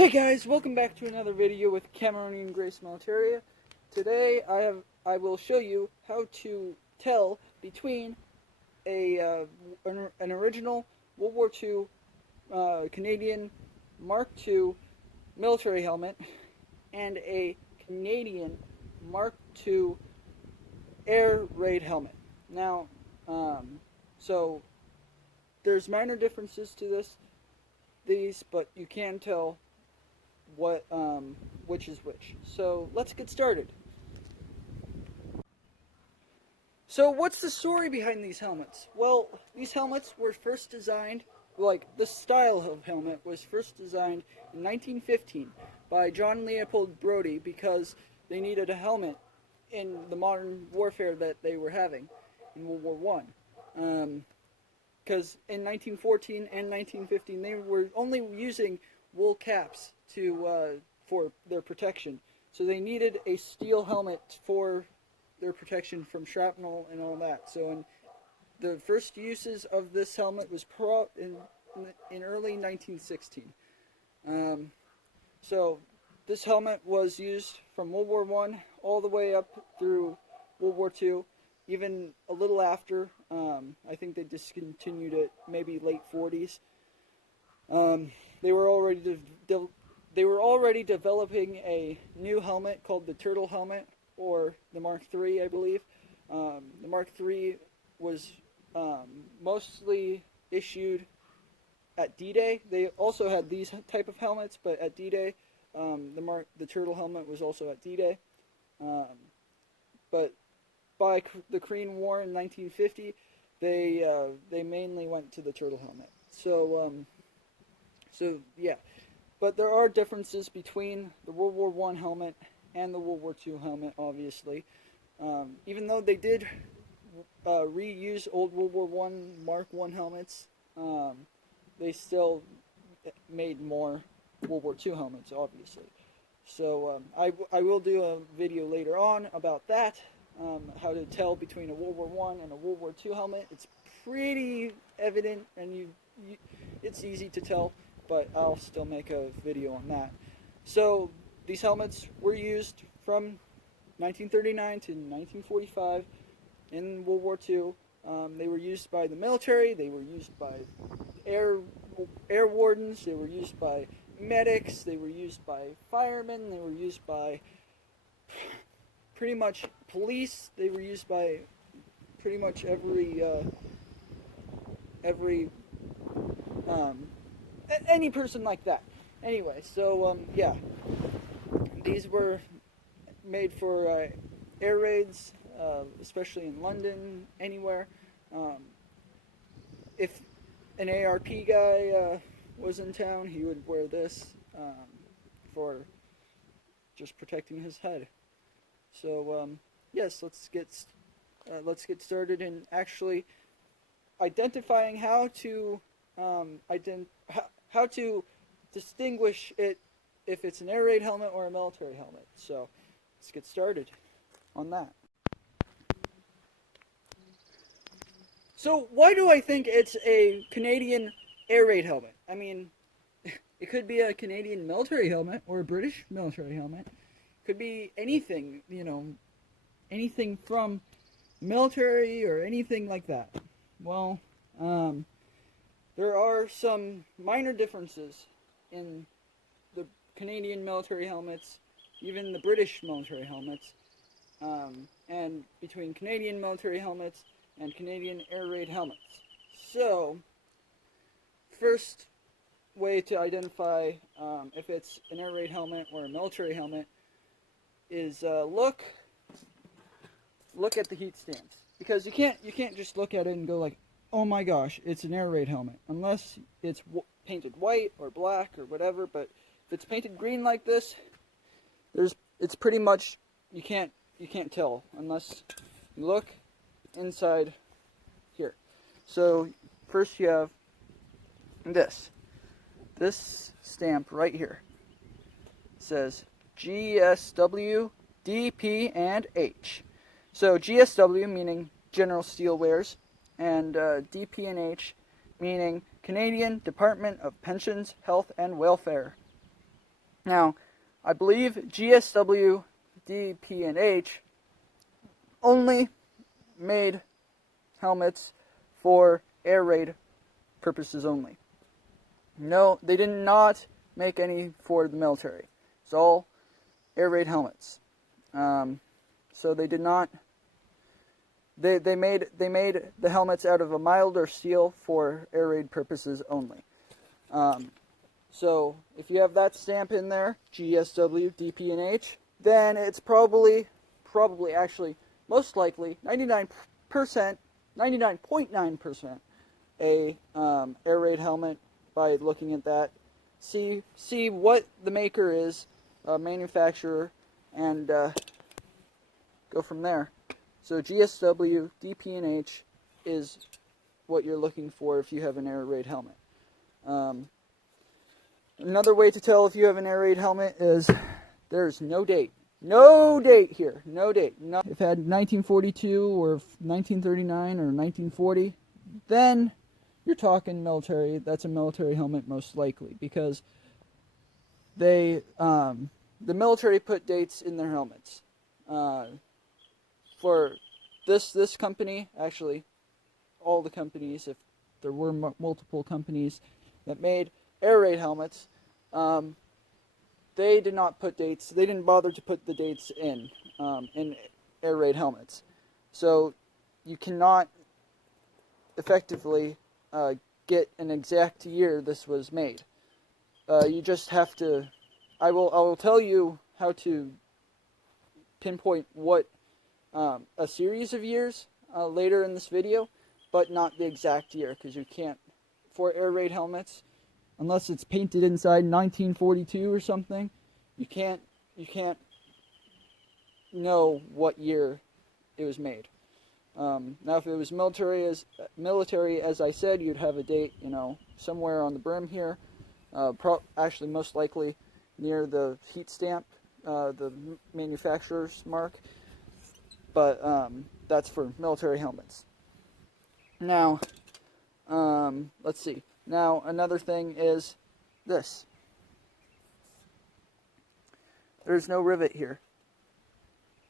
Hey guys, welcome back to another video with Cameroonian Grace Militaria. Today I will show you how to tell between an original World War II Canadian Mark II military helmet and a Canadian Mark II air raid helmet. Now, so there's minor differences to these, but you can tell which is which. So let's get started. So what's the story behind these helmets? Well, these helmets were first designed, like the style of helmet was first designed in 1915 by John Leopold Brodie because they needed a helmet in the modern warfare that they were having in World War I. Because in 1914 and 1915 they were only using wool caps for their protection. So they needed a steel helmet for their protection from shrapnel and all that. So in the first uses of this helmet was in early 1916. So this helmet was used from World War I all the way up through World War II, even a little after. I think they discontinued it maybe late 40s. They were already developing a new helmet called the Turtle helmet, or the Mark III, I believe. The Mark III was mostly issued at D-Day. They also had these type of helmets, but at D-Day, the Turtle helmet was also at D-Day. But by the Korean War in 1950, they mainly went to the Turtle helmet. So yeah. But there are differences between the World War I helmet and the World War II helmet, obviously. Even though they did reuse old World War I Mark I helmets, they still made more World War II helmets, obviously. So I will do a video later on about that, how to tell between a World War I and a World War II helmet. It's pretty evident, and it's easy to tell, but I'll still make a video on that. So these helmets were used from 1939 to 1945 in World War II. They were used by the military, they were used by air wardens, they were used by medics, they were used by firemen, they were used by pretty much police, they were used by pretty much any person like that. Anyway, so yeah, these were made for air raids, especially in London, anywhere. If an ARP guy was in town, he would wear this for just protecting his head. So yes, let's get started in actually identifying how to distinguish it if it's an air raid helmet or a military helmet. So let's get started on that. So why do I think it's a Canadian air raid helmet? I mean, it could be a Canadian military helmet or a British military helmet. It could be anything, anything from military or anything like that. Well, there are some minor differences in the Canadian military helmets, even the British military helmets, and between Canadian military helmets and Canadian air raid helmets. So, first way to identify if it's an air raid helmet or a military helmet is look at the heat stamps, because you can't just look at it and go like, oh my gosh, it's an air raid helmet, unless it's painted white or black or whatever. But if it's painted green like this, it's pretty much you can't tell unless you look inside here. So first you have this stamp right here. It says GSW, DP, and H. So GSW meaning General Steelwares, and DP and H meaning Canadian Department of Pensions, Health and Welfare. Now, I believe GSW, DP, and H only made helmets for air raid purposes only. No, they did not make any for the military. It's all air raid helmets. So they did not. They made the helmets out of a milder steel for air raid purposes only. So if you have that stamp in there, GSW, DP, and H, then it's probably actually most likely 99.9% a air raid helmet. By looking at that, see what the maker is, manufacturer, and go from there. So GSW, DP, and H is what you're looking for if you have an air raid helmet. Another way to tell if you have an air raid helmet is there's no date. No date here. No date. No. If it had 1942 or 1939 or 1940, then you're talking military. That's a military helmet most likely, because the military put dates in their helmets. For this company, actually, all the companies, if there were multiple companies that made air raid helmets, they did not put dates. They didn't bother to put the dates in air raid helmets. So you cannot effectively get an exact year this was made. You just have to. I will tell you how to pinpoint what a series of years later in this video, but not the exact year, because you can't, for air raid helmets, unless it's painted inside 1942 or something, you can't know what year it was made. Now, if it was military, as I said, you'd have a date, somewhere on the brim here. Actually, most likely near the heat stamp, the manufacturer's mark. But that's for military helmets. Now, let's see. Now, another thing is this. There's no rivet here.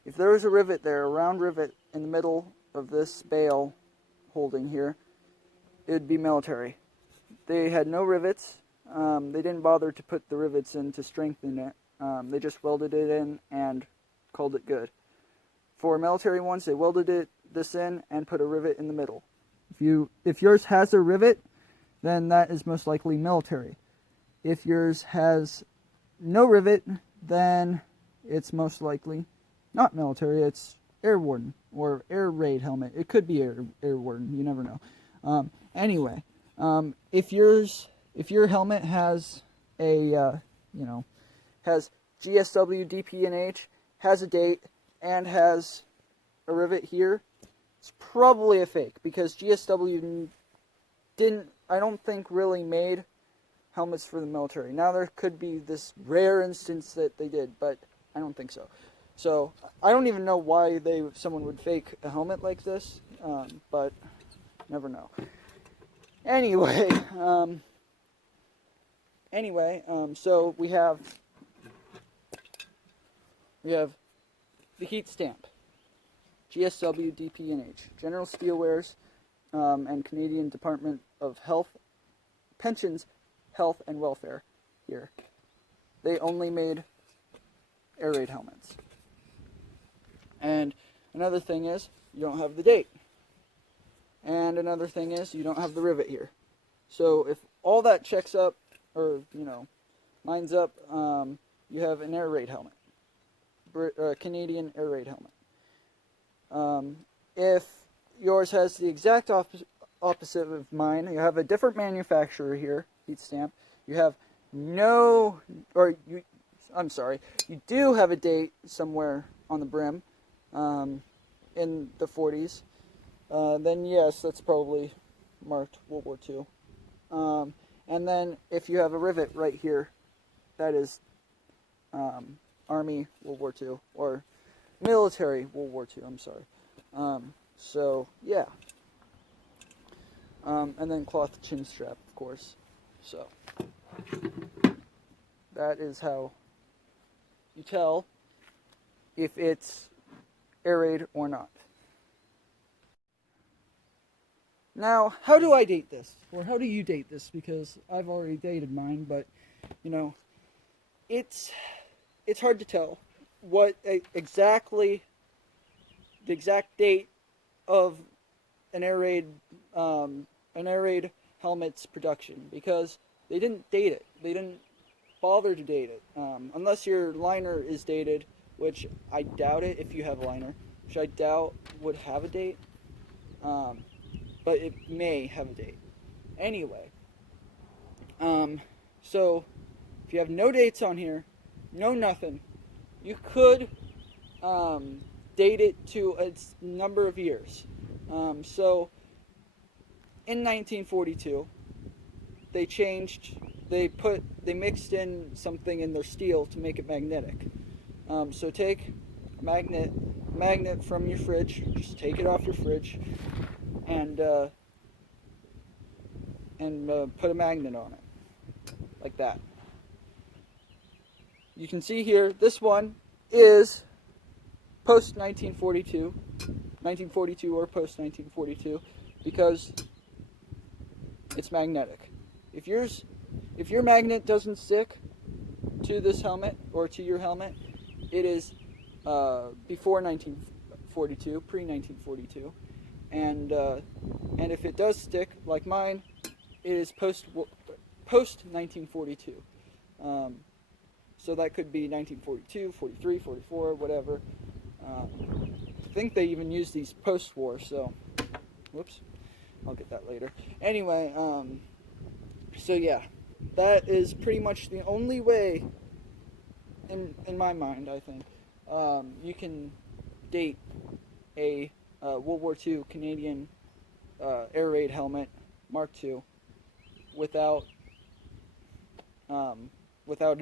If there was a rivet there, a round rivet in the middle of this bale holding here, it would be military. They had no rivets. They didn't bother to put the rivets in to strengthen it. They just welded it in and called it good. For military ones, they welded this in and put a rivet in the middle. If yours has a rivet, then that is most likely military. If yours has no rivet, then it's most likely not military. It's air warden or air raid helmet. It could be air warden. You never know. Anyway, if your helmet has has GSW, DP, and H, has a date, and has a rivet here, it's probably a fake, because GSW didn't, I don't think, really made helmets for the military. Now, there could be this rare instance that they did, but I don't think so. So, I don't even know why someone would fake a helmet like this, but never know. Anyway, so we have the heat stamp, GSW, DP, and H, General Steelwares, and Canadian Department of Pensions, Health, and Welfare here. They only made air raid helmets. And another thing is, you don't have the date. And another thing is, you don't have the rivet here. So if all that checks up, or, lines up, you have an air raid helmet. Canadian air raid helmet. If yours has the exact opposite of mine, you have a different manufacturer here, heat stamp. You have you do have a date somewhere on the brim, in the 40s. Then yes, that's probably marked World War II. And then if you have a rivet right here, that is Army World War II, or military World War II, I'm sorry. So, yeah. And then cloth chin strap, of course. So, that is how you tell if it's air raid or not. Now, how do I date this? Or how do you date this? Because I've already dated mine, but, you know, it's hard to tell what exactly the exact date of an air raid helmet's production, because they didn't date it. They didn't bother to date it, unless your liner is dated, which I doubt it. If you have a liner, which I doubt would have a date, but it may have a date. Anyway, so if you have no dates on here, no nothing, you could date it to a number of years. So in 1942, they mixed in something in their steel to make it magnetic. So take a magnet from your fridge, just take it off your fridge, and put a magnet on it, like that. You can see here, this one is post 1942 or post 1942, because it's magnetic. If your magnet doesn't stick to this helmet or to your helmet, it is before 1942, pre-1942, and if it does stick, like mine, it is post 1942. So that could be 1942, 43, 44, whatever. I think they even use these post-war, so whoops, I'll get that later. Anyway, so yeah, that is pretty much the only way, in my mind, I think, you can date a World War II Canadian air raid helmet Mark II without a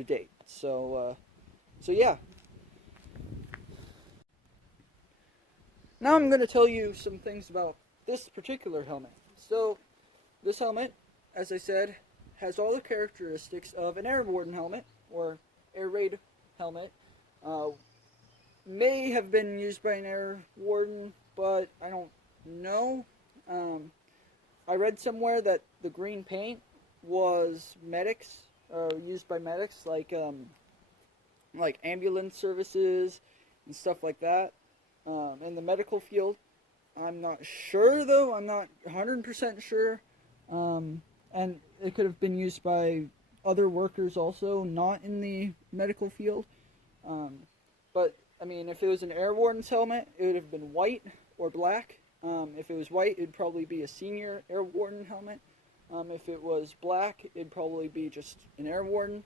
date. So yeah. Now I'm going to tell you some things about this particular helmet. So this helmet, as I said, has all the characteristics of an air warden helmet or air raid helmet. May have been used by an air warden, but I don't know. I read somewhere that the green paint was used by medics, like ambulance services and stuff like that. In the medical field, I'm not sure though. I'm not 100% sure. And it could have been used by other workers also, not in the medical field. But I mean, if it was an air warden's helmet, it would have been white or black. If it was white, it'd probably be a senior air warden helmet. If it was black, it'd probably be just an air warden.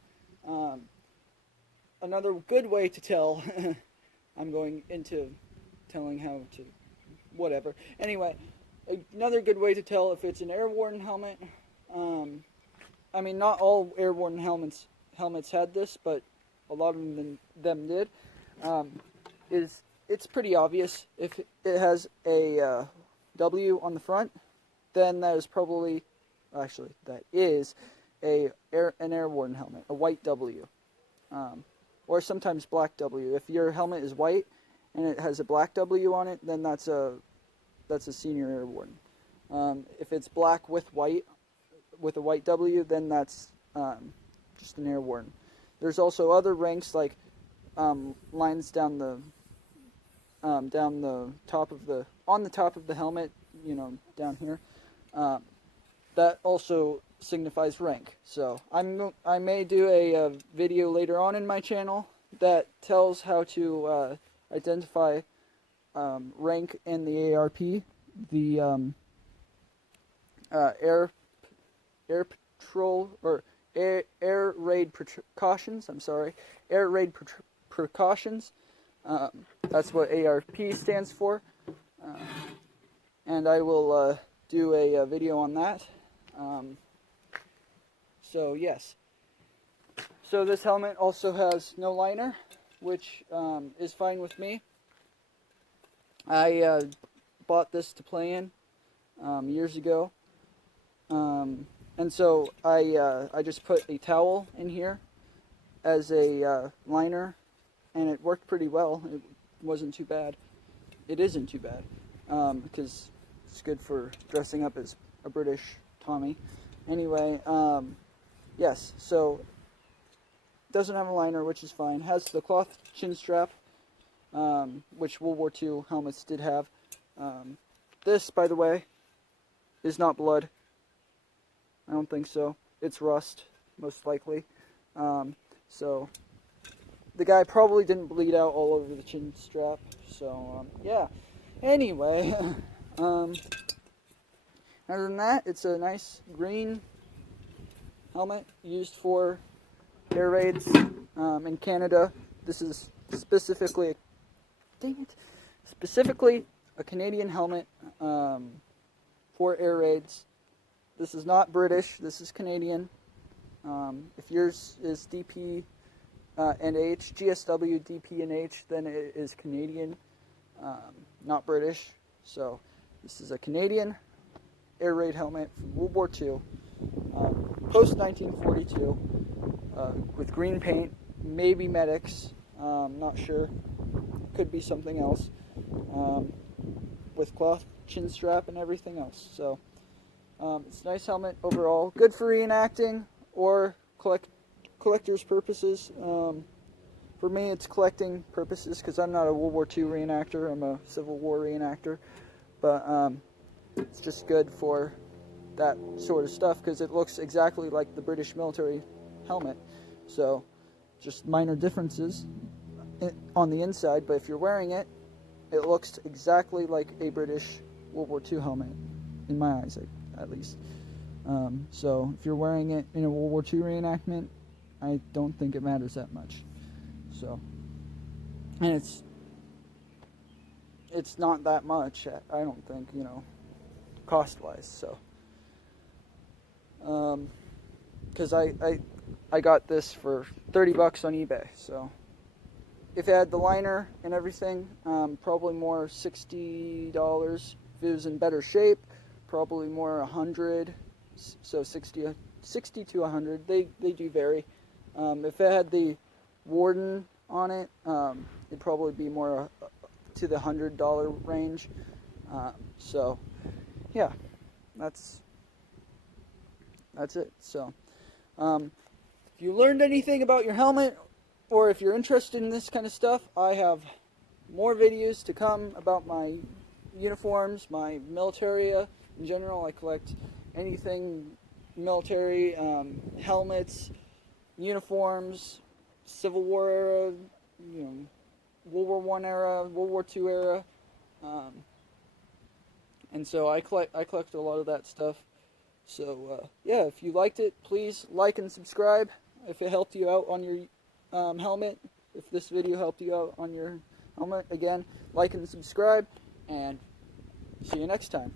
Another good way to tell, I'm going into telling how to, whatever. Anyway, another good way to tell if it's an air warden helmet, I mean, not all air warden helmets had this, but a lot of them did, is it's pretty obvious. If it has a W on the front, then that is probably, actually, that is an air warden helmet, a white W, or sometimes black W. If your helmet is white and it has a black W on it, then that's a senior air warden. If it's black with a white W, then that's just an air warden. There's also other ranks, like lines down the top of the helmet, down here. That also signifies rank. So I may do a video later on in my channel that tells how to identify rank in the ARP, the air patrol, or air raid precautions. I'm sorry, air raid precautions. That's what ARP stands for, and I will do a video on that. So yes. So this helmet also has no liner, which is fine with me. I bought this to play in years ago, and so I just put a towel in here as a liner and it worked pretty well. It wasn't too bad. It isn't too bad, because it's good for dressing up as a British Tommy. Anyway, yes, so doesn't have a liner, which is fine. Has the cloth chin strap, which World War II helmets did have. This, by the way, is not blood. I don't think so. It's rust, most likely. So the guy probably didn't bleed out all over the chin strap. So yeah. Anyway, other than that, it's a nice green helmet used for air raids in Canada. This is specifically a Canadian helmet for air raids. This is not British. This is Canadian. If yours is DP and H, GSW, DP and H, then it is Canadian, not British. So this is a Canadian air raid helmet from World War II, post 1942, with green paint, maybe medics, not sure, could be something else, with cloth chin strap and everything else. So it's a nice helmet overall, good for reenacting or collector's purposes. For me, it's collecting purposes because I'm not a World War II reenactor. I'm a Civil War reenactor. But it's just good for that sort of stuff because it looks exactly like the British military helmet. So just minor differences on the inside, but if you're wearing it, it looks exactly like a British World War II helmet, in my eyes, at least. So if you're wearing it in a World War II reenactment, I don't think it matters that much. So, and it's not that much, I don't think, cost-wise. So, because I got this for $30 on eBay. So, if it had the liner and everything, probably more $60. If it was in better shape, probably more $100. So 60 to 100. They do vary. If it had the Warden on it, it'd probably be more to the $100 range. So yeah, that's it. So if you learned anything about your helmet, or if you're interested in this kind of stuff, I have more videos to come about my uniforms, my military in general. I collect anything military, helmets, uniforms, Civil War era, World War I era, World War II era, and so I collect a lot of that stuff. So yeah, if you liked it, please like and subscribe. If it helped you out on your helmet, if this video helped you out on your helmet, again, like and subscribe, and see you next time.